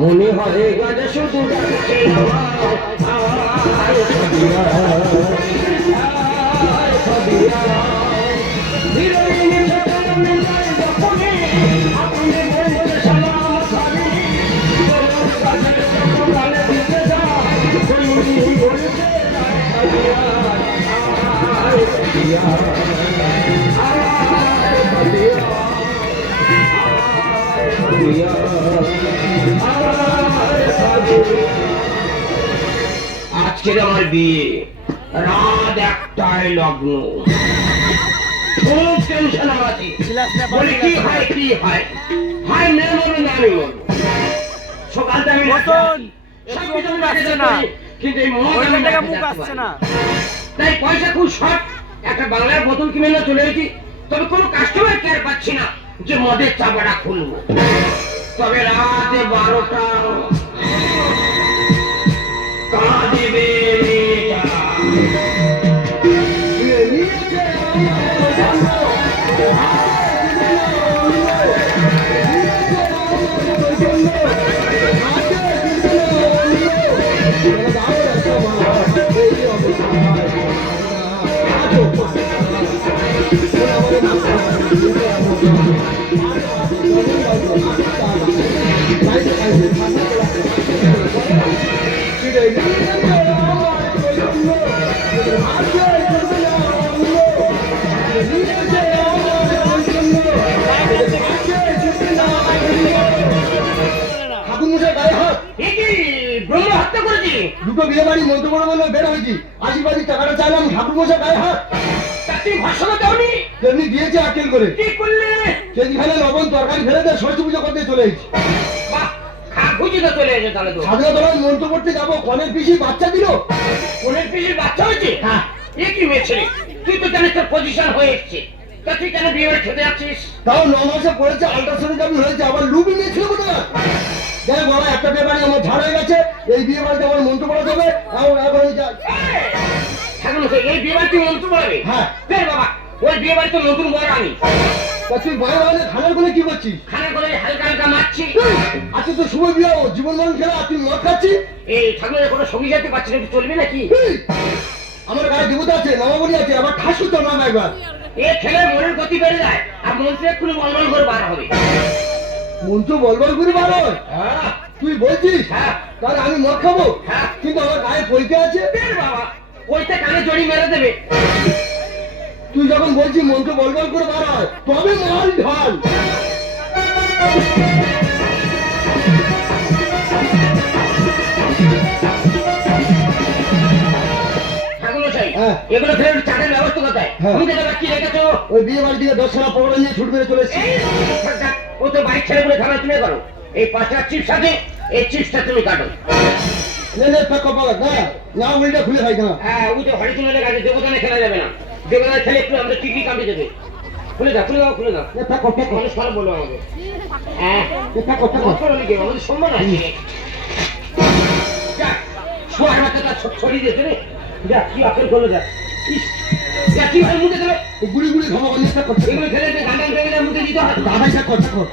মনে হয় গাজা শুধু আজকের আমার বিয়ে, রাত 1টায় লগ্ন। খুব টেনশন আছে, বলি কি হয় কি হয়, হয় মেয়ে মরবে না আমি মরবো। সকালটা আমি কিন্তু এই মুখ আসছে না, তাই পয়সা খুব শর্ট। একটা বাংলার বোতল কিনে না চলে এসেছি, তবে কোনো কাস্টমার কেয়ার পাচ্ছি না যে মদের চাপাটা খুলবো। তবে রাতে 12টা কাঁদিবে দুটো বিয়ে বাড়ি মন্ত্র বলে বের হয়েছি, আশীর্বাদী টাকাটা চাইলাম, ঠাকুর মশাই গায়ে হাত। তুমি ভাষণও দাওনি, তেমনি দিয়েছে আকেল করে। কি করলে? কেজি ফেলে লবণ তরকারি ফেলে দিয়ে সরস্বতী পুজো করতে চলে এসেছি। মন্ত্র করতে যাবো, কনের পিসি বাচ্চা দিল। কনের পিসির বাচ্চা হয়েছে? হ্যাঁ। এ কি মেয়েছে? তুই তো জানিস তোর পজিশন হয়ে এসছে, তা তুই কেন বিয়ে বাড়ি খেতে যাচ্ছিস? তাও 9 মাসে পড়েছে, আল্ট্রাসোনোগ্রাফি হয়েছে, আবার লুবি নিয়েছিল বোধ হয়। যাই বলা, একটা বিয়ে বাড়ি আমার ঝাড় হয়ে গেছে, এই বিয়ে বাড়িতে আমার মন্ত্র করা যাবে। এই বিয়ে বাড়িতে মন্ত্র পড়াবে? হ্যাঁ। বাবা, ওই বিয়ে বাড়িতে নতুন বর আনি। তুই বাইরে বাইরে খানার করে কি করছিস? খানার করে হালকা হালকা মারছি। আজকে তো শুভ বিয়ে, জীবন মরণ খেলা, তুই মদ খাচ্ছিস। এই ঠাকুরের কোনো সঙ্গী যেতে পারছি না, চলবে নাকি? আমার গায়ে দেবতা আছে, নবাবনী আছে, আবার ঠাস করতে নাম একবার। এ খেলে মনের গতি বেড়ে যায়, আর মন্ত্রে এক্ষুনি বলবল করে বার হবে। মন্ত্র বলবল করে বার হয়? তুই বলছিস? হ্যাঁ। তাহলে আমি মদ খাবো? হ্যাঁ। কিন্তু আমার গায়ে পৈতে আছে। বাবা, পৈতে কানে জড়ি মেরে দেবে। তুই যখন বলছিস মন্ত্র বলবল করে বার হয়, তবে মাল ঢাল। এগুলো ফের চাটের ব্যবস্থা কোথায়? কি রেখেছো? ওই বিয়ে বাড়ি থেকে 10 খানা পকড়া নিয়ে ছুট মেরে চলে এসেছি। ও তো বাইক ছেড়ে বলে খানা তুলে করো। এই 5টা চিপস আছে, এই চিপসটা তুমি কাটো। উল্টা খুলে খাই না। হ্যাঁ, ওই তো হরি তুলে গেছে, দেবতানে খেলা যাবে না। দেবতানে খেলে একটু আমাদের টিকি কামড়ে দেবে। খুলে দাও, খুলে দাও, খুলে দাও। মানুষ খারাপ বলবো আমাকে। হ্যাঁ, আমাদের সম্মান আছে। শোয়ার মাথাটা ছড়িয়ে দিয়েছে রে। দেখ কি আকেল করলো, দেখ কি ভাই মুখে দেবে। গুড়ি গুড়ি খাবো, অনেকটা করছে। এগুলো খেলে গান্ডান ভেঙে দেয়, মুখে দিতে হয়। দাদাইটা করতে কর।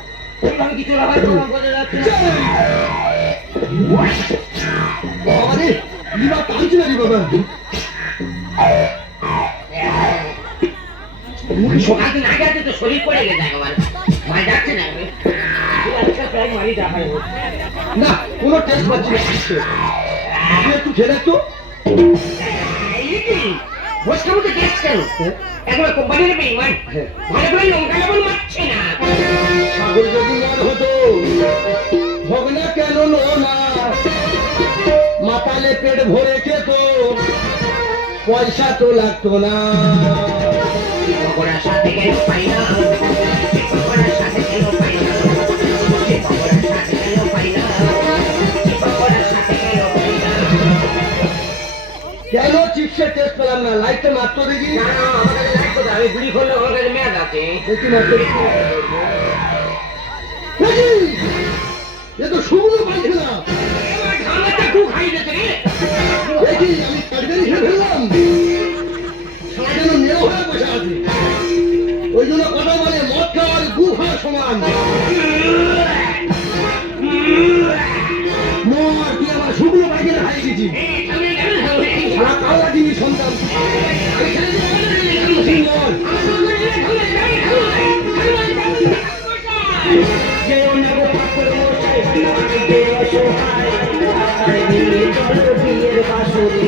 আমি কিছু লাগাই বোঝা যাচ্ছে না। বাবারে, লিবা টানছি না রে বাবা। সকাল দিন আগে আছে তো শরীর পড়ে গেছে একবার। ভাই যাচ্ছে না। না, কোনো টেস্ট পাচ্ছি না। একটু খেয়ে দেখ তো। বসতে মধ্যে টেস্ট কেন? একবার কোম্পানির বেইমান ভালো করে লঙ্কা লবণ মারছে না। সাগর যদি মর হতো ভগনা কেন না, মাতালে পেট ভরে খেত, পয়সা তো লাগতো না। পকোড়ার সাথে কেন পাই না, পকোড়ার সাথে কেন পাই না, পকোড়ার সাথে কেন পাই না, পকোড়ার সাথে কেন পাই না। কেন চিপসের টেস্ট পেলাম না? লাইটটা মাত্র দেখি। না, আমার কাছে লাইট কোথায়? আমি গুলি করলে আমার কাছে মেয়াদ আছে। দেখি মাত্র দেখি। এ তো শুকনো পাইছে না। ঠান্ডাটা খুব খাই দিয়েছে রে। দেখি আমি কাটগারি খেয়ে ফেললাম। সারা যেন নেও হয়ে বসে আছে। ওই জন্য কথা বলে মদ খাওয়ার গু খাওয়া সমান। কেউ নেব ঠাকুর মশাই আমি যে অসহায় টাকায় নিয়ে চলো বিয়ের বাসরে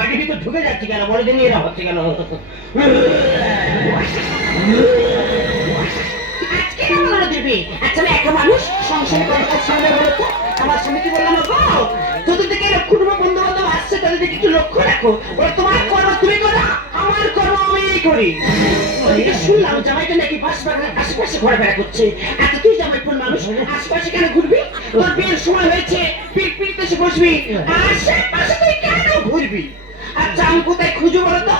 মাটির ভিতর ঢুকে যাচ্ছে কেন বলে দিন এরা হচ্ছে কেন একটা মানুষ সংসারে আমার সঙ্গে কি বললাম তোদের থেকে কুটুম্ব বন্ধু বান্ধব আসছে তাদের দিকে একটু লক্ষ্য রাখো ওরা তোমার করো তুমি করো আমার করো আমি করি শুনলাম জামাইটা নাকি বাসবাগানের আশেপাশে ঘোরাফেরা করছে এত তুই জামাইপুর মানুষ আশেপাশে কেন ঘুরবি তোর বিয়ের সময় হয়েছে পিঠ পিঠতে এসে বসবি আশেপাশে তুই কেন ঘুরবি আচ্ছা আমি কোথায় খুঁজো বলো তো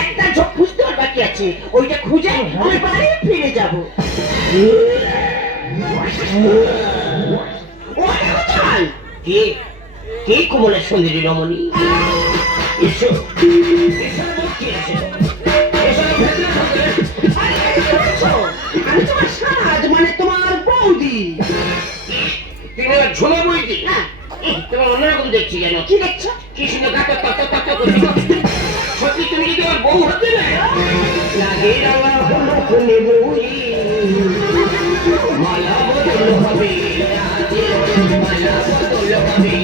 একটা ঝোপ খুঁজতে আর বাকি আছে ওইটা খুঁজে আমি বাড়ি ফিরে যাবো কে কে কোমলের সুন্দরী রমণী এসো আমি তোমার সাজ মানে তোমার বৌদি তুমি ঝোলা বৌদি তোমার অন্যরকম দেখছি কেন কি দেখছো কি সুন্দর সত্যি তুমি যদি আমার বউ হতে না লাগে রাঙা হলো ফুলে বৌদি মালা বদল হবে মালা বদল হবে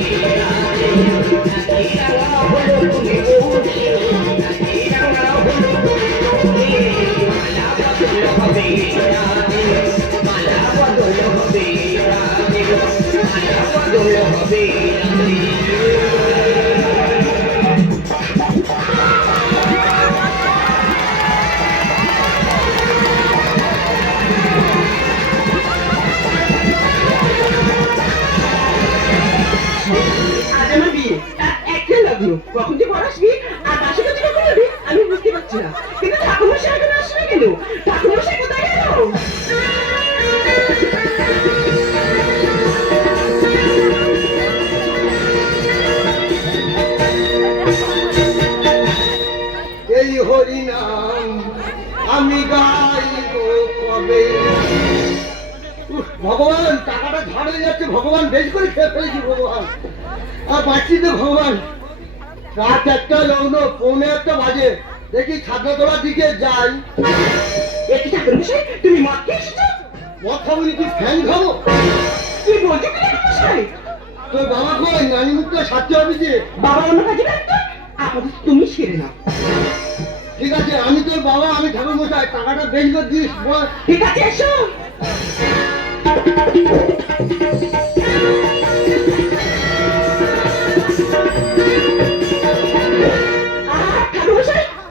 কখন যে আসবি আর বাসা কাছে কখন যাবি আমি বুঝতে পারছি না কিন্তু ঠাকুরমশাই এখন আসবে কেন ঠাকুরমশাই কোথায় গেল এই হরিনাম আমি গাইব কবে ভগবান টাকাটা ঝাড় হয়ে যাচ্ছে ভগবান বেশ করে খেয়ে ফেলেছি ভগবান আর পাচ্ছি তো ভগবান রাত একটা লগ্ন পৌনে একটা বাজে দেখি ছাত্রতলার দিকে যাই তুমি মদ খেয়ে এসেছো মদ খাবো কি ফ্যান খাবো কি বলছো তোর বাবা কই নানি মুখটা সাথে হবে যে বাবা অন্য কাজে ব্যস্ত আপাতত তুমি সেরে নাও ঠিক আছে আমি তোর বাবা আমি ঠাকুর মশাই টাকাটা বেশ করে দিস ঠিক আছে এসো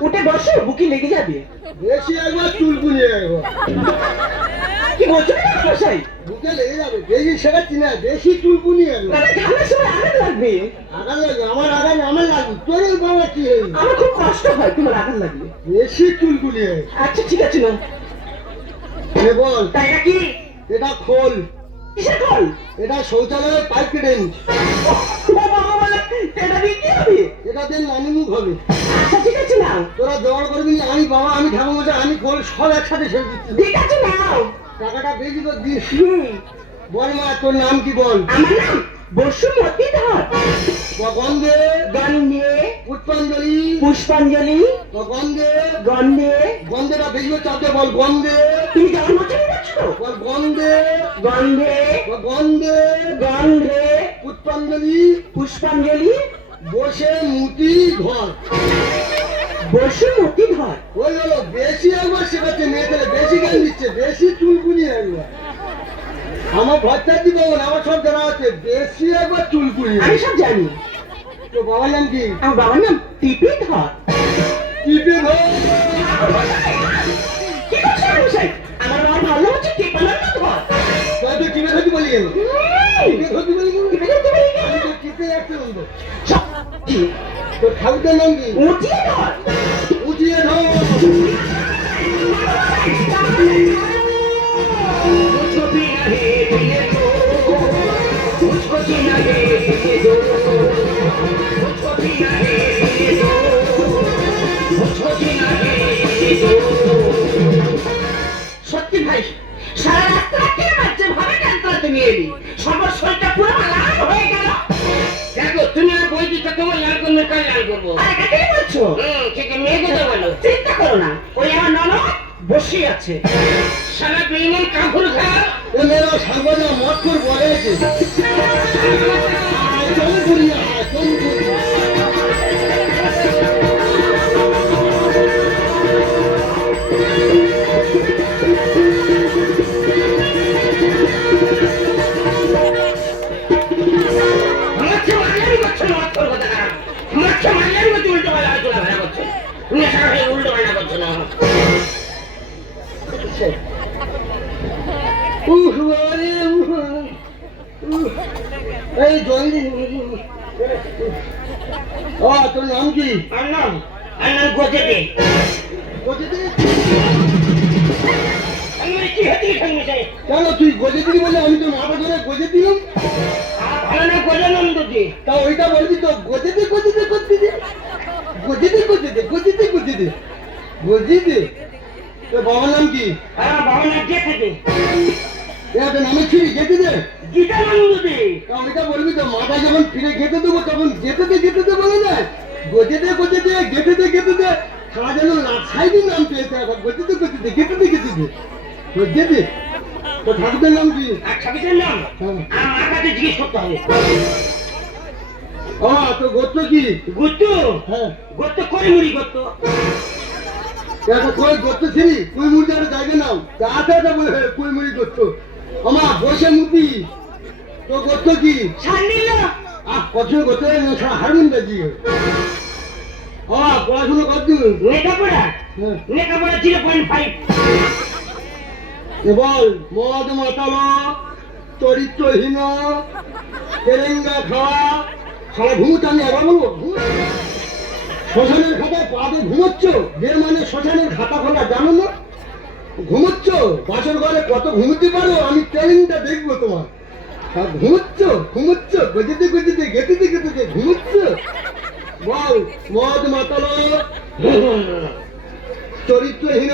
উঠে বসো বুকি লেগে যাবে বেশি একবার চুলকুনি একবার কি বলছো মশাই বুকে লেগে যাবে বেশি শেখাচ্ছি না বেশি চুলকুনি একবার ঠান্ডার সময় আঘাত লাগবে আঘাত লাগবে আমার লাগবে তোর বাবা কি আমার খুব কষ্ট হয় তোমার আঘাত লাগবে বেশি চুলকুনি আচ্ছা ঠিক আছে না বল তাই নাকি এটা খোল কিসের খোল এটা শৌচালয়ের পাইপ কেটে এটা দিয়ে কি হবে এটা দিয়ে নানি মুখ হবে আচ্ছা ঠিক আছে নাও তোরা জোগাড় করবি আমি বাবা আমি ঠাকুর মশাই আমি খোল সব একসাথে ছেড়ে দিচ্ছি ঠিক আছে নাও টাকাটা বেশি করে দিস বল মা তোর নাম কি বল আমার নাম বসুমতী ধর গন্ধে গন্ধে পুষ্পাঞ্জলি পুষ্পাঞ্জলি গন্ধে গন্ধে গন্ধেটা বেশি করে চাপতে বল গন্ধে তুমি যাওয়ার মতো বল গন্ধে গন্ধে গন্ধে গন্ধে পুষ্পাঞ্জলি পুষ্পাঞ্জলি বসে মুতি ঘর বসে মুতি ঘর ওই হলো বেশি একবার শেখাচ্ছে মেয়েদের বেশি জ্ঞান দিচ্ছে বেশি চুলকুনি একবার আমার ভরটা দিব আমার সব জানা আছে বেশি একবার চুলকুনি আমি সব জানি তো বাবার নাম কি আমার বাবার নাম টিপে ধর টিপে ধর কি করছিস আমার বাবার ভালো হচ্ছে টিপে ধর তুই তো টিপে ধরতে বলি কেন টিপে ধরতে বলি টিপে ধরতে বলি আমি তো টিপে রাখতে বলবো তো ঠাকুরের নাম কি উঠিয়ে ধর উঠিয়ে ধর मुझको जीना है मुझको লাল করবো। আরে কাকে বলছো? ঠিক মেয়েকে তো বলো। চিন্তা করো না, ওই আমার ননদ বসে আছে। শালা বেইমান কাপড় খা। এ মেয়েরা সাংবাদিক মত করে বলে যে চল বুড়িয়া চল বুড়িয়া মাছ মারলেই করছে না মাছ কথা খারাপ। মাছ মারলেই করছে উল্টো পাল্টা চলাফেরা করছে। নেশা হয়ে উল্টো পাল্টা করছে না। এই জলদি তোর নাম কি? আর নাম গোজে দে। আমি কি হতে খাইছে? কেন তুই গজে দিলি বলে আমি তো মাথা ধরে গজে দিলাম? ভালো না গোজে নন্দ দে। তা ওইটা বলবি তো গজে দে গজে দে গজে দে গজে দে গজে দে গজে দে গজে দে গজে দে। তোর বাবার নাম কি? হ্যাঁ বাবা না যেতে দে। একটা নামে ছিলি যেতে দে। গীতা নন্দ দে। তা ওইটা বলবি তো মাথা যখন ফিরে খেতে দেবো তখন যেতে দে বলে না গজে দে গেতে দে খাওয়া যেন সাইডে নাম পেয়েছে আবার গজে দে গেতে দে গজে দে। তো ঠাকুরের নাম কি? আর ঠাকুরের নাম আমার কাছে জিজ্ঞেস করতে হবে। তো গোত্র কি? গুত্তু হ্যাঁ গোত্ত করে মুড়ি গোত্ত। একটা কই গোত্র ছিলি কুই মুড়ি একটা জায়গা নাও যাতে এটা বলে কুই মুড়ি গোত্র আমার বসে মুতি। তো গোত্র কি? ছাড়নিল কত গোত্র হারমোন বাজি পড়াশোনা কত? লেখাপড়া লেখাপড়া 0.5। বল মদ মাতালো চরিত্রহীন তেরেঙ্গা খাওয়া সারা ঘুমুতে আমি এবার বলবো শ্মশানের খাতায় পাবে ঘুমোচ্ছ এর মানে শ্মশানের খাতা খোলা জানো না? ঘুমোচ্ছ বাসর ঘরে কত ঘুমোতে পারো আমি ট্রেনিংটা দেখবো তোমার। আর ঘুমোচ্ছ গজেতে গেতে ঘুমোচ্ছ। বল মদ মাতালো চরিত্রহীন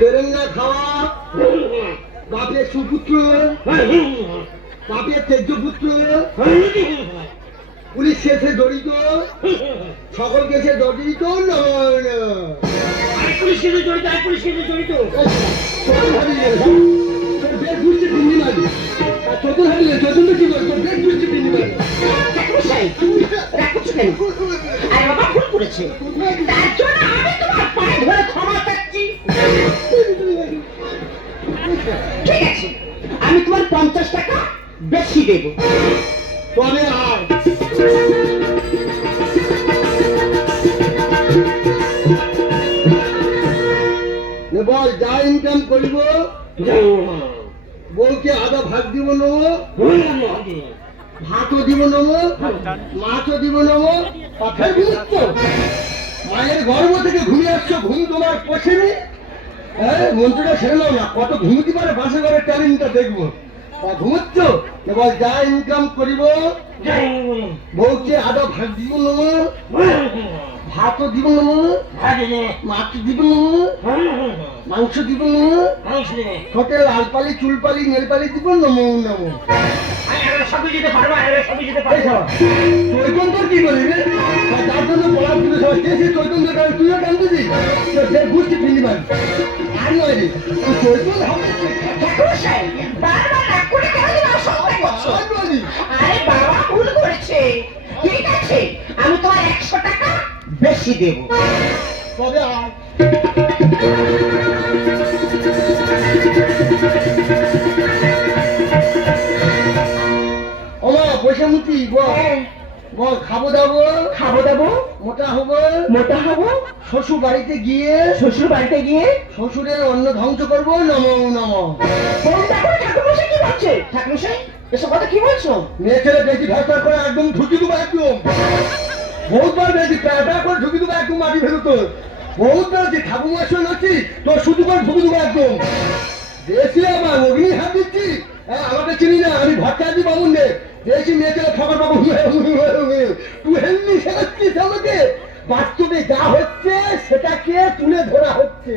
তেরেঙ্গা খাওয়া বাপের সুপুত্র বাপের তেজ্য পুত্র পুলিশ কেসে জড়িত সকল কেসে জড়িত পুলিশ কেসে জড়িত পুলিশ কেসে জড়িত বেশ বুঝছে তিনদিন আগে চতুর হারিয়ে চতুর্থ কি করতো বেশ বুঝছে তিনদিন আগে আরে বাবা ভুল করেছে, তার জন্য আমি তোমার পায়ে ধরে ক্ষমা চাচ্ছি। ঠিক আছে, আমি তোমার 50 টাকা বেশি দেবো। তবে আর বল যা ইনকাম করিব বউকে আধা ভাগ দিব নেব ভাতও দিব নেব মাছও দিব নেব কথাই বুঝছ মায়ের গর্ভ থেকে ঘুমিয়ে আসছো ঘুম তোমার পোষেনি। হ্যাঁ মন্ত্রীটা সেরে নাও না কত ঘুমুতে পারে বাসে ঘরের ট্যালেন্টটা দেখবো। ঘুমোচ্ছ এবার যা ইনকাম করিব বউকে আধা ভাগ দিব নেব ভাতও দিব নেব মাছ দিব নেব মাংস দিব নেব ঠোঁটে লাল পালি চুল পালি নেল পালি দিব নমো নমো। সবই যেতে পারবো সবই যেতে পারবো। চৈতন তোর কি করি রে তার জন্য পড়া তুলে সবাই চেয়েছি চৈতন তোর তুইও টানতে দিস বুঝছি ফিনি পারি আর নয় রে চৈতন হবে আরে বাবা ভুল করেছে, ঠিক আছে আমি তোমার 100 টাকা বেশি দেবো। তবে আর বসে মুতি বল খাবো দাবো মোটা হবো শ্বশুর বাড়িতে গিয়ে শ্বশুরের অন্ন ধ্বংস করবো নমো নমো। ঠাকুরমশাই কি বলছে? ঠাকুরমশাই এসব কথা কি বলছো? মেয়ে ছেলে বেশি ভ্যাসা করে একদম ঢুকি দেবো একদম বহুতবার বেশি প্যাটা করে ঢুকি দেবো একদম মাটি ফেরত বহুতবার যে ঠাকুর আসলে নচ্ছি তোর শুধু করে ঢুকি দেবো একদম বেশি আমার অগ্নি হাত দিচ্ছি। আমাকে চিনি না আমি ভট্টাচার্য বামুন রে বেশি মেয়ে ছেলে খবর পাবো তুই হেলনি শেখাচ্ছিস আমাকে বাস্তবে যা হচ্ছে সেটাকে তুলে ধরা হচ্ছে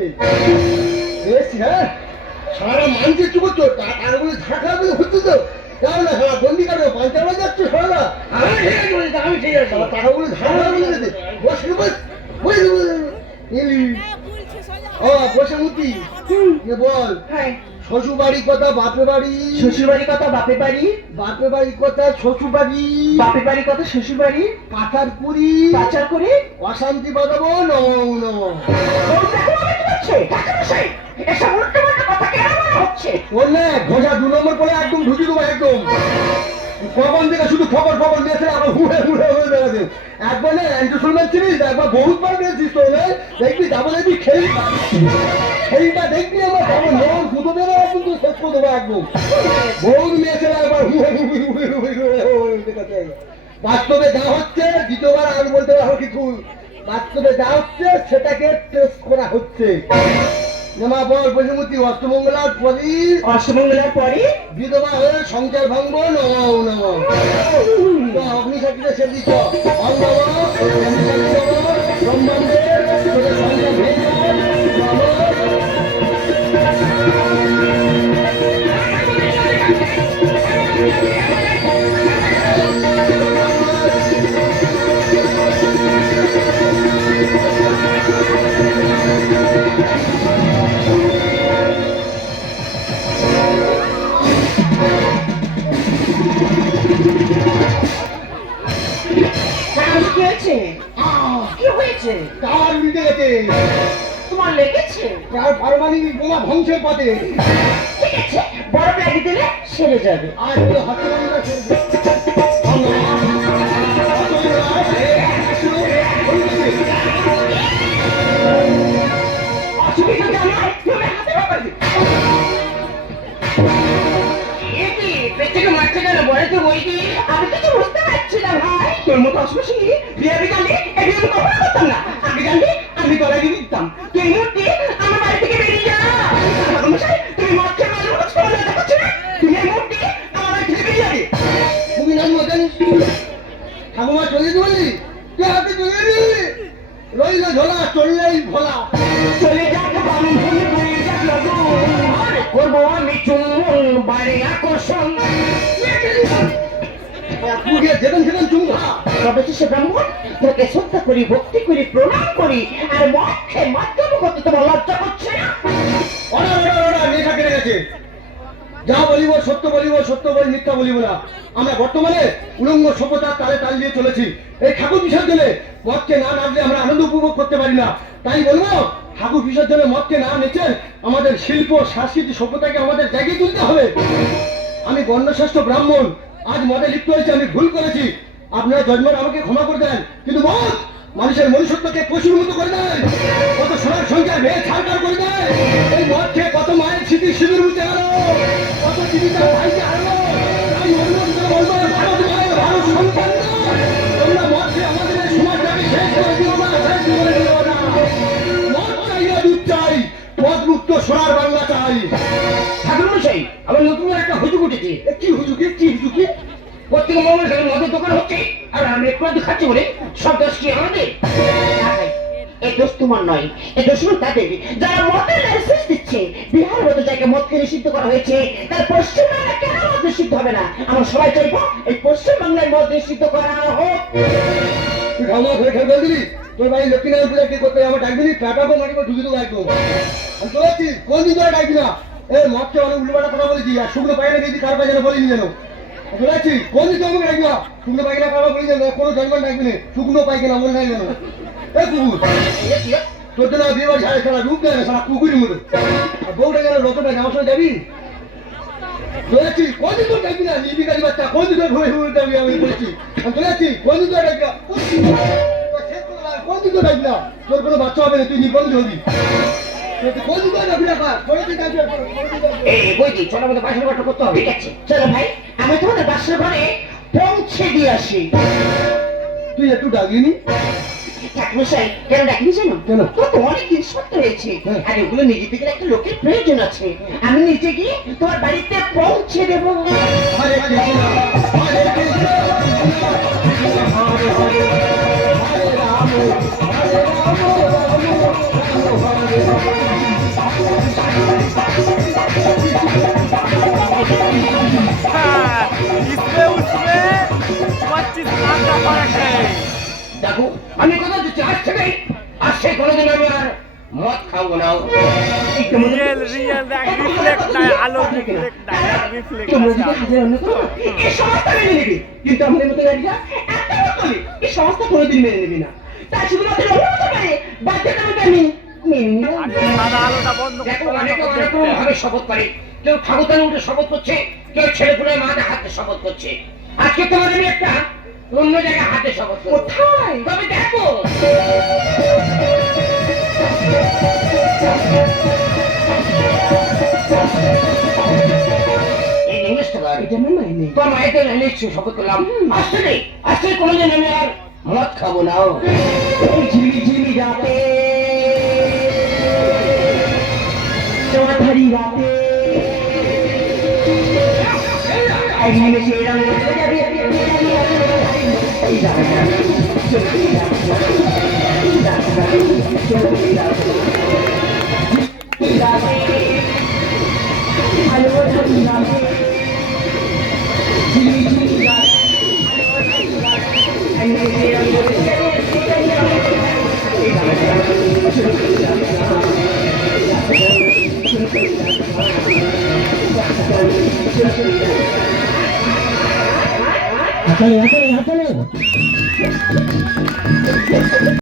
বেশ। হ্যাঁ সারা মানছে চুপ করছো তার বলে ঝাঁকা বলে হচ্ছে তো যাও না সারা গন্ডি কাটো পাঞ্চার বাজে যাচ্ছে সারা আমি ঠিক আছে বলছি, আমি ঠিক আছে। সারা টাকাগুলো ধার বলে গেছে বস বস এলি ও বসে মুতি বল হ্যাঁ শ্বশুর বাড়ির কথা বাপে বাড়ি শ্বশুর বাড়ির কথা বাপের বাড়ি, বাপে বাড়ির কথা শ্বশুর বাড়ি বাপের বাড়ির কথা শ্বশুর বাড়ি, পাচার পুরি পাচার করে অশান্তি বাজাবো নম নম ওই দেখো আমি কি হচ্ছে টাকা পয়সা এসব উল্টো পাল্টা কথা কেন মনে হচ্ছে? বললে ঘোষা 2 নম্বর করে একদম ঢুকি দেবো একদম কখন থেকে শুধু খবর খবর দিয়েছে আবার হুড়ে হুড়ে হয়ে বেড়াচ্ছে একবার না অ্যান্টিসোলম্যান ছিলিস একবার বহুতবার দিয়েছিস তো না দেখবি যাবো দেখবি খেলটা দেখবি আমার যাবো নন দুটো দেবো কিন্তু শেষ করে দেবো একদম বহুত মেয়েছে একবার হুড়ে হুড়ে হুড়ে হুড়ে হুড়ে দেখাচ্ছে বাস্তবে যা হচ্ছে দ্বিতীয়বার আমি বলতে পারবো কিছু বাস্তবে যা হচ্ছে সেটাকে টেস্ট করা হচ্ছে মা বল বসুমতি অষ্টমঙ্গলার পরই অষ্টমঙ্গলার পরে বিধবা হয়ে সংসার ভাঙবো নম নম অগ্নিশাকিতে সে দিচ্ছ সংসার ভেঙে কি হয়েছে? কি হয়েছে? টাওয়ার উল্টে গেছে তোমার লেগেছে? প্রায় পারমাণবিক বোমা ধ্বংসের পথে ঠিক আছে বরফ লাগিয়ে দিলে সেরে যাবে। আর হাতে অসুবিধা জানাই তুমি হাতে বাবাজি এ কি পেটে মারছে কেন বলে তো বই কি আমি কিছু বুঝতে পারছি না ভাই। তোর মতো অসুবিধা বিয়ে জানলে এটি আমি কখনো করতাম না। আগে জানলে আমি গলায় দিয়ে দিতাম। তুই এই মুহূর্তে আমার বাড়ি থেকে বেরিয়ে যা। মশাই তুমি মদ খেয়ে মানুষ করে দেখাচ্ছ না। তুমি এই মুহূর্তে আমার বাড়ি থেকে বেরিয়ে যাবে। তুমি নাম মজানি ঠাকুমা চলে বললি তুই হাতে চলে এলি রইল ঝোলা চললেই ভোলা চলে যাক বামুন ঘুরে যাক লগু। আরে করবো আমি চুম্বন বাড়ি আকর্ষণ পুড়িয়ে যেদিন সেদিন চুমা তবে সে ব্রাহ্মণ তোকে শ্রদ্ধা করি ভক্তি করি প্রণাম করি আর মদ খেয়ে মাধ্যম করতে তোমার লজ্জা করছে না? অর্ডার নেশা কেটে গেছে যা বলিব সত্য বলিব সত্য বলি মিথ্যা বলিব না আমরা বর্তমানে উলঙ্গ সভ্যতার তালে তাল দিয়ে চলেছি এই ঠাকুর বিসর্জনে মদকে না নাচলে আমরা আনন্দ উপভোগ করতে পারি না তাই বলবো ঠাকুর বিসর্জনে মদকে না নেচে আমাদের শিল্প সংস্কৃতি সভ্যতাকে আমাদের জাগিয়ে তুলতে হবে আমি গণ্যশ্রেষ্ঠ ব্রাহ্মণ আজ মদে লিপ্ত হয়েছে আমি ভুল করেছি আপনারা জন্মের আমাকে ক্ষমা করে দেন কিন্তু মদ মানুষের মনুষ্যত্বকে পশুর মতো করে দেয় কত সোনার সংখ্যার ভেয়ে ছাড়কার করে দেয় এই মদ খেয়ে কত মায়ের স্মৃতি শিবির উঠে গেল কত জীবিকা ভাইকে হারলো আমি অনুরোধ করে বলবো ভারত মায়ের ভারত সন্তান তোমরা মদ খেয়ে আমাদের এই সমাজটাকে শেষ করে দিও না শেষ করে দিও না মদ চাইয়া দুধ চাই মদ মুক্ত সোনার বাংলা চাই ঠাকুর মশাই আবার নতুন একটা হুজুক উঠেছে কি হুজুকি প্রত্যেক মঙ্গল সেখানে মদের দোকান হচ্ছে আর আমি একটু আধটু খাচ্ছি বলে সব দোষটি আমাদের এই দোষ তোমার নয় এই দোষ হলো তাদের যারা মদের লাইসেন্স দিচ্ছে বিহার মতো জায়গায় মদকে নিষিদ্ধ করা হয়েছে তার পশ্চিমবাংলা কেন মদ নিষিদ্ধ হবে না আমরা সবাই চাইবো এই পশ্চিমবাংলায় মদ নিষিদ্ধ করা হোক। তুই খাওয়া ধরে খেয়ে দিলি তোর বাড়ি লক্ষ্মীনারায়ণ পূজা কি করতে আমার ডাকবি টাকাবো মাটিবো ঢুকি দেবো একদম আমি চলে যাচ্ছি কোন দিন ধরে ডাকবি না এই মদকে অনেক উল্টোপাল্টা কথা বলেছি আর শুকনো পায়না গেছি কার পায়না বলিনি যেন চলে যাচ্ছি কোন দিন আমাকে ডাকবি না শুকনো পায়খানা কারো বলি যেন কোনো জন্মান ডাকবি না শুকনো পায়খানা বলে নাই যেন এই কুকুর তোর জন্য বিয়ে বাড়ি সাড়ে সারা রূপ দেয় না সারা কুকুরের মতো আর বউটা গেল রতনটা আমার সঙ্গে যাবি চলে যাচ্ছি কোন দিন তোর ডাকবি না নির্বিকারী বাচ্চা কোন দিন তোর ঘুরে ঘুরে যাবি আমি বলছি আমি চলে যাচ্ছি কোন দিন তোর ডাকবি না কোন দিন তোর ডাকবি না তোর কোনো বাচ্চা হবে না তুই নিবন্ধ হবি কোন দিন তোর ডাকবি না কোন দিন ডাকবি না এই বইটি ছোট মতো বাসন ঘরটা করতে হবে ঠিক আছে চলো ভাই আমি তোমাদের বাসর ঘরে পৌঁছে দিয়ে আসি। তুই একটু ডাকলিনি ঠাকুরমশাই কেন ডাকিনি জানো? কেন? তোর তো অনেক জিনিসপত্র রয়েছে হ্যাঁ। আর এগুলো নিজে থেকে একটা লোকের প্রয়োজন আছে আমি নিজে গিয়ে তোমার বাড়িতে পৌঁছে দেবো। হরে কৃষ্ণ হরে কৃষ্ণ হরে হরে হরে রাম হরে রাম রাম হরে হরে পাচ্ছিস নামটা পড়েছে। দেখো আমি কথা দিচ্ছি আজ সেই কোনোদিন আমি আর মদ খাবো না। রিয়েল দেখ রিফ্লেক্ট নাই, আলো রিফ্লেক্ট নাই, রিফ্লেক্ট তোমরা যদি হাজার অন্য করো, এই সমস্যা মেনে নিবি, কিন্তু আমাদের মতো গাড়িটা একটা বলি এই সমস্যা কোনোদিন মেনে নিবি না। তাই শুধুমাত্র রহমত পারে বাচ্চাটা মতো আমি মেনে নিলাম। আগে সাদা আলোটা বন্ধ দেখো করতে অনেকে হবে, অনেক দেখতে রকম হবে। ভাবে শপথ করে, কেউ ঠাকুরদানি উঠে শপথ করছে, কেউ ছেলেপুলের মাথায় হাতে শপথ করছে। আজকে তোমার আমি একটা অন্য জায়গায় হাতে শপথ করবো। কোথায়? তবে দেখো এই জিনিসটা কর। এটা আমার মাইনে। তোমার মায়েদের এনেছি শপথ করলাম আসলে কোনোদিন আমি আর মদ খাবো না। এই ঝিলিঝিলি রাতে চৌধারি রাতে এক নিমেষে রঙ বদলে যাবে। এই যাবে না, চলতে যাবে, চলতে যাবে। রাতে আলো ধারি রাতে ঝিলিঝিলি রাতে আলো ধারি রাতে এক নিমেষে রঙ বদলে যাবে। এই যাবে না, চলতে যাবে। হাতালে